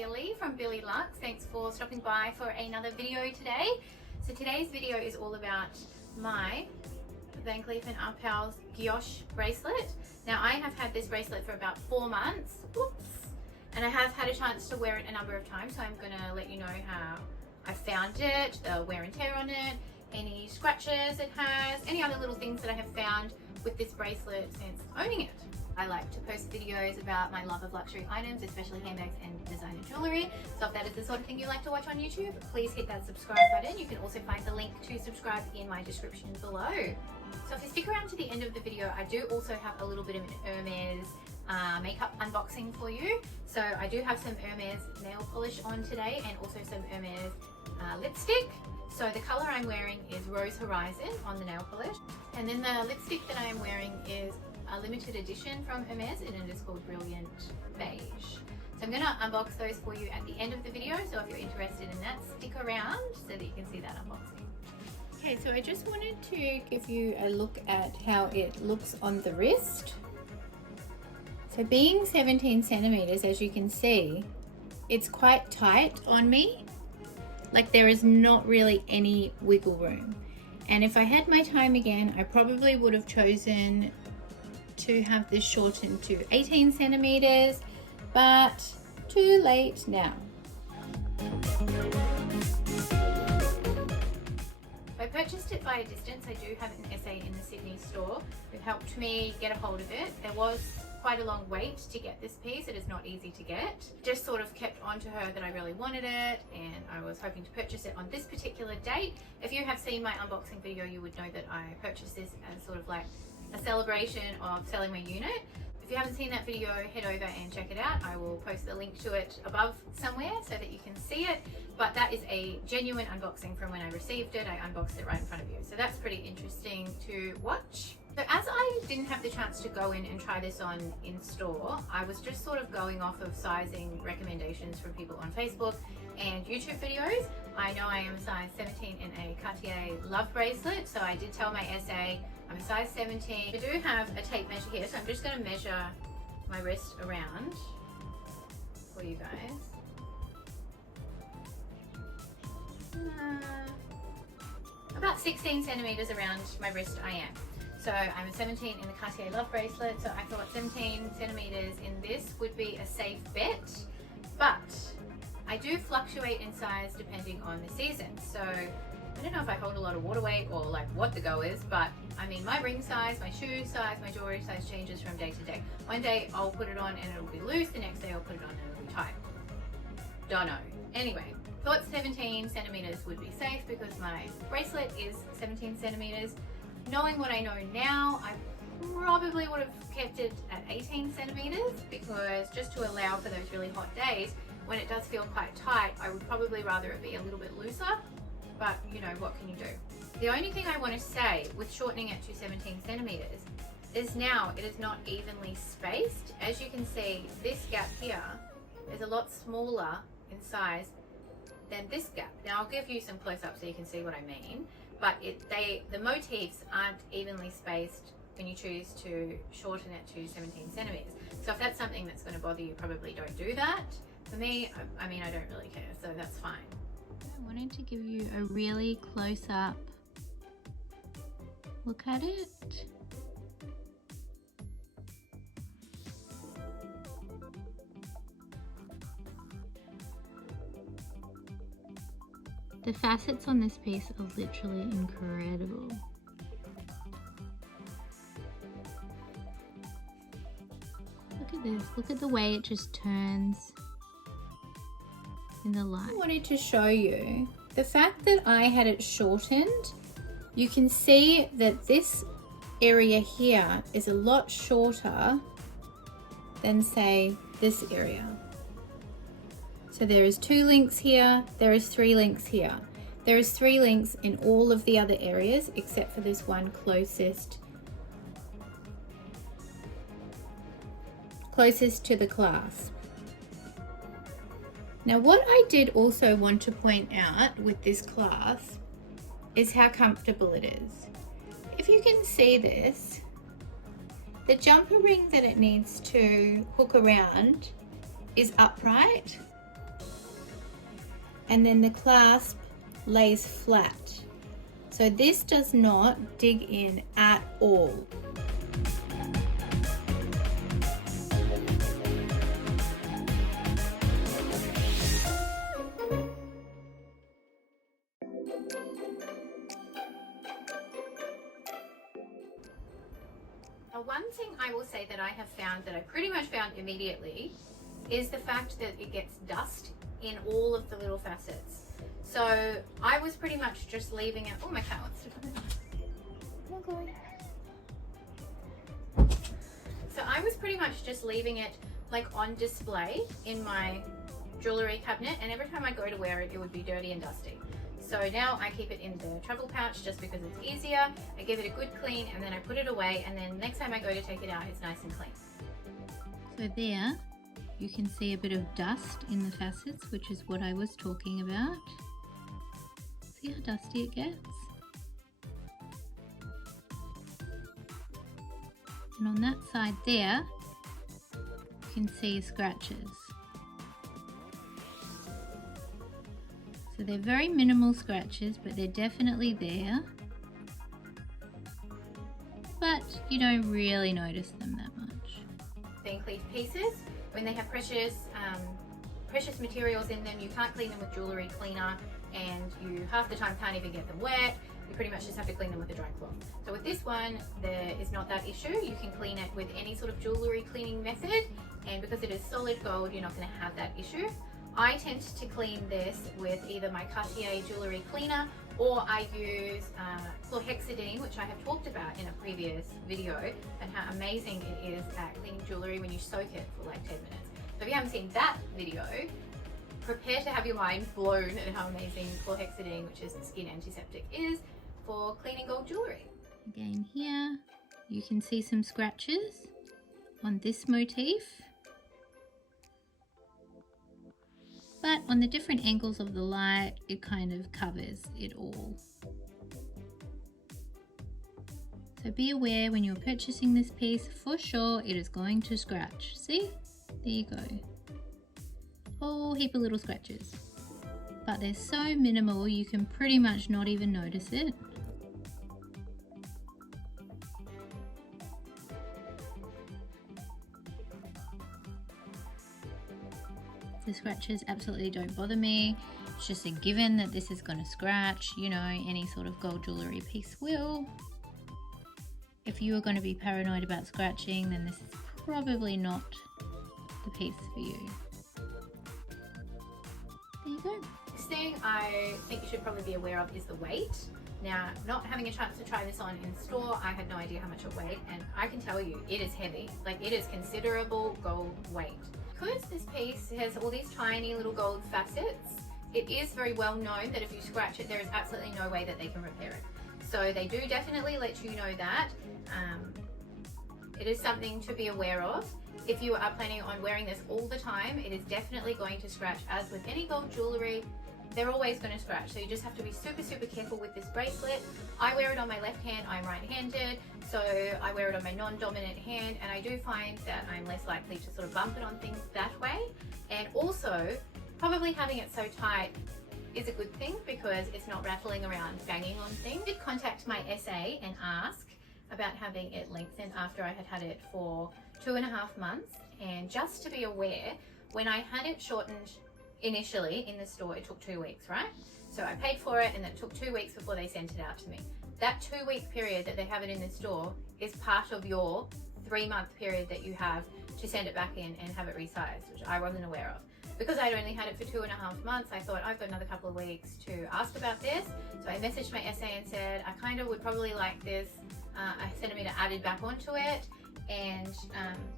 Billie from Billie Luxe. Thanks for stopping by for another video today. So today's video is all about my Van Cleef and Arpels Guilloche bracelet. Now I have had this bracelet for about 4 months. Oops. And I have had a chance to wear it a number of times, so I'm going to let you know how I found it, the wear and tear on it, any scratches it has, any other little things that I have found with this bracelet since owning it. I like to post videos about my love of luxury items, especially handbags and designer jewellery. So if that is the sort of thing you like to watch on YouTube, please hit that subscribe button. You can also find the link to subscribe in my description below. So if you stick around to the end of the video, I do also have a little bit of an Hermes makeup unboxing for you. So I do have some Hermes nail polish on today and also some Hermes lipstick. So the colour I'm wearing is Rose Horizon on the nail polish. And then the lipstick that I am wearing is a limited edition from Hermes and it is called Brilliant Beige. So I'm going to unbox those for you at the end of the video. So if you're interested in that, stick around so that you can see that unboxing. Okay, so I just wanted to give you a look at how it looks on the wrist. So being 17 centimeters, as you can see, it's quite tight on me. Like there is not really any wiggle room. And if I had my time again, I probably would have chosen to have this shortened to 18 centimeters, but too late now. I purchased it via distance. I do have an SA in the Sydney store who helped me get a hold of it. There was quite a long wait to get this piece. It is not easy to get. Just sort of kept on to her that I really wanted it and I was hoping to purchase it on this particular date. If you have seen my unboxing video, you would know that I purchased this as sort of like a celebration of selling my unit. If you haven't seen that video, head over and check it out. I will post the link to it above somewhere so that you can see it. But that is a genuine unboxing from when I received it. I unboxed it right in front of you. So that's pretty interesting to watch. So as I didn't have the chance to go in and try this on in store, I was just sort of going off of sizing recommendations from people on Facebook and YouTube videos. I know I am a size 17 in a Cartier Love bracelet, so I did tell my SA I'm a size 17. I do have a tape measure here, so I'm just going to measure my wrist around for you guys. About 16 centimeters around my wrist I am. So I'm a 17 in the Cartier Love bracelet, so I thought 17 centimeters in this would be a safe bet, but I do fluctuate in size depending on the season. So I don't know if I hold a lot of water weight or like what the go is, but I mean my ring size, my shoe size, my jewelry size changes from day to day. One day I'll put it on and it'll be loose, the next day I'll put it on and it'll be tight. Don't know. Anyway, thought 17 centimeters would be safe because my bracelet is 17 centimeters. Knowing what I know now, I probably would have kept it at 18 centimeters because just to allow for those really hot days, when it does feel quite tight, I would probably rather it be a little bit looser. But you know, what can you do? The only thing I want to say with shortening it to 17 centimeters is now it is not evenly spaced. As you can see, this gap here is a lot smaller in size than this gap. Now I'll give you some close-up so you can see what I mean, but the motifs aren't evenly spaced when you choose to shorten it to 17 centimeters. So if that's something that's going to bother you, probably don't do that. For me, I mean, I don't really care, so that's fine. I wanted to give you a really close-up look at it. The facets on this piece are literally incredible. Look at this, look at the way it just turns in the light. I wanted to show you the fact that I had it shortened. You can see that this area here is a lot shorter than say this area. So there is 2 links here, there is 3 links here. There is 3 links in all of the other areas except for this one closest to the clasp. Now what I did also want to point out with this clasp is how comfortable it is. If you can see this, the jumper ring that it needs to hook around is upright. and then the clasp lays flat. So this does not dig in at all. Now, one thing I will say that I have found, that I pretty much found immediately, is the fact that it gets dust in all of the little facets. So I was pretty much just leaving it. Oh, my cat wants to come in. So I was pretty much just leaving it like on display in my jewelry cabinet, and every time I go to wear it, it would be dirty and dusty. So now I keep it in the travel pouch just because it's easier. I give it a good clean and then I put it away, and then next time I go to take it out, it's nice and clean. So there you can see a bit of dust in the facets, which is what I was talking about. See how dusty it gets? And on that side there, you can see scratches. So they're very minimal scratches, but they're definitely there. But you don't really notice them that much. Then Cleef pieces, when they have precious materials in them, you can't clean them with jewellery cleaner, and you half the time can't even get them wet. You pretty much just have to clean them with a dry cloth. So with this one, there is not that issue. You can clean it with any sort of jewellery cleaning method, and because it is solid gold, you're not going to have that issue. I tend to clean this with either my Cartier jewellery cleaner, or I use chlorhexidine, which I have talked about in a previous video, and how amazing it is at cleaning jewellery when you soak it for like 10 minutes. So if you haven't seen that video, prepare to have your mind blown at how amazing chlorhexidine, which is skin antiseptic, is for cleaning gold jewellery. Again here, you can see some scratches on this motif. But on the different angles of the light, it kind of covers it all. So be aware when you're purchasing this piece, for sure it is going to scratch. See? There you go. Whole heap of little scratches. But they're so minimal you can pretty much not even notice it. The scratches absolutely don't bother me. It's just a given that this is going to scratch. You know, any sort of gold jewellery piece will. If you are going to be paranoid about scratching, then this is probably not the piece for you. There you go. Next thing I think you should probably be aware of is the weight. Now, not having a chance to try this on in store, I had no idea how much it weighed, and I can tell you it is heavy. Like, it is considerable gold weight. Because this piece has all these tiny little gold facets, it is very well known that if you scratch it, there is absolutely no way that they can repair it. So they do definitely let you know that. It is something to be aware of. If you are planning on wearing this all the time, it is definitely going to scratch. As with any gold jewellery, they're always going to scratch. So you just have to be super, super careful with this bracelet. I wear it on my left hand, I'm right-handed, so I wear it on my non-dominant hand, and I do find that I'm less likely to sort of bump it on things that way. And also, probably having it so tight is a good thing because it's not rattling around, banging on things. I did contact my SA and ask about having it lengthened after I had had it for 2.5 months, and just to be aware, when I had it shortened initially in the store, it took 2 weeks, right? So I paid for it, and it took 2 weeks before they sent it out to me. That 2-week period that they have it in the store is part of your 3-month period that you have to send it back in and have it resized, which I wasn't aware of. Because I'd only had it for 2.5 months, I thought I've got another couple of weeks to ask about this. So I messaged my SA and said, I kind of would probably like this a centimetre added back onto it, and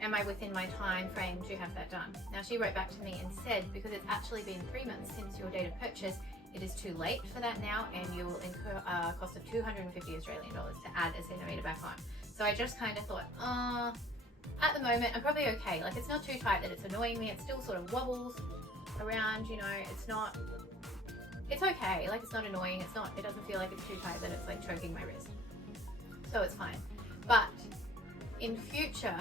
am I within my time frame to have that done? Now she wrote back to me and said, because it's actually been 3 months since your date of purchase, it is too late for that now, and you will incur a cost of 250 Australian dollars to add a centimetre back on. So I just kind of thought, at the moment I'm probably okay. Like, it's not too tight that it's annoying me, it still sort of wobbles around, you know, it's okay, like it's not annoying, it doesn't feel like it's too tight that it's like choking my wrist. So it's fine. But in future,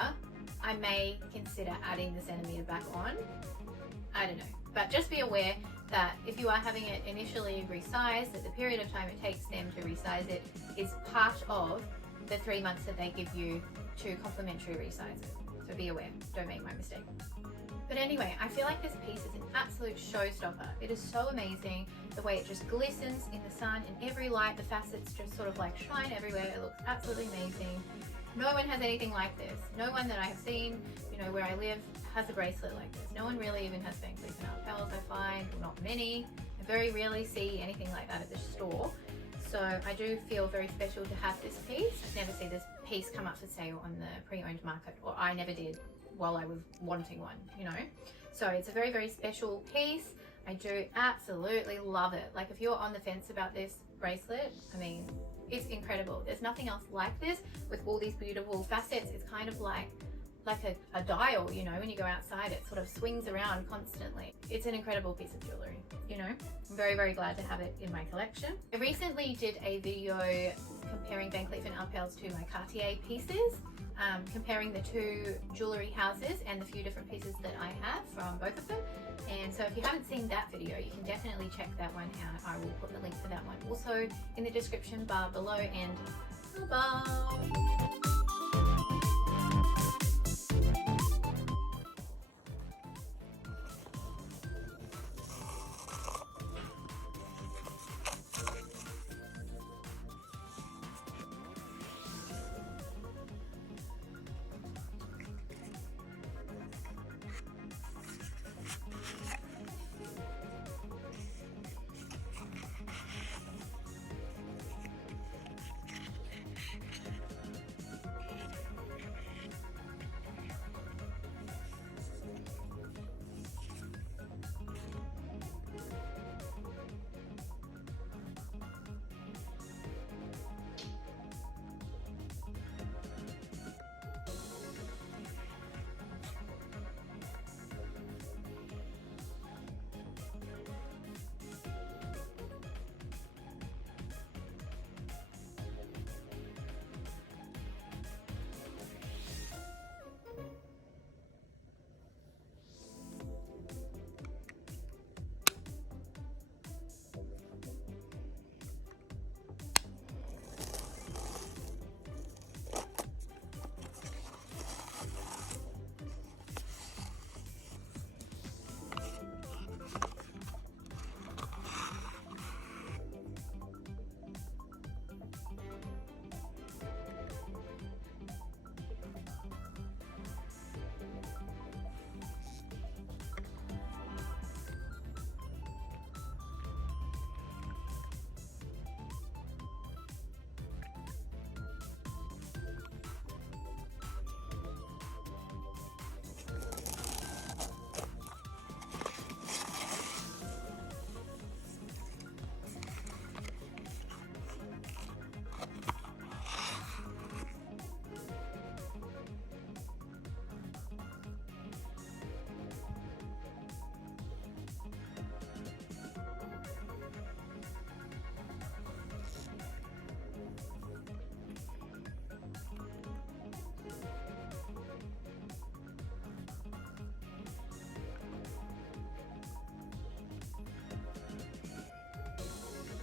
I may consider adding the centimetre back on. I don't know. But just be aware that if you are having it initially resized, that the period of time it takes them to resize it is part of the 3 months that they give you to complimentary resize it. So be aware, don't make my mistake. But anyway, I feel like this piece is an absolute showstopper. It is so amazing, the way it just glistens in the sun, in every light, the facets just sort of like shine everywhere. It looks absolutely amazing. No one has anything like this. No one that I have seen, you know, where I live has a bracelet like this. No one really even has Van Cleef & Arpels, I find, well, not many. I very rarely see anything like that at the store. So I do feel very special to have this piece. I've never seen this piece come up for sale on the pre-owned market, or I never did while I was wanting one, you know. So it's a very, very special piece. I do absolutely love it. Like, if you're on the fence about this bracelet, I mean, it's incredible. There's nothing else like this with all these beautiful facets. It's kind of like a dial, you know, when you go outside, it sort of swings around constantly. It's an incredible piece of jewelry, you know. I'm very, very glad to have it in my collection. I recently did a video comparing Van Cleef & Arpels to my Cartier pieces, comparing the two jewelry houses and the few different pieces that I have from both of them. And so if you haven't seen that video, you can definitely check that one out. I will put the link to that one also in the description bar below and above.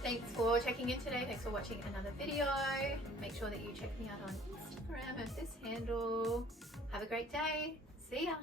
Thanks for checking in today. Thanks for watching another video. Make sure that you check me out on Instagram at this handle. Have a great day. See ya.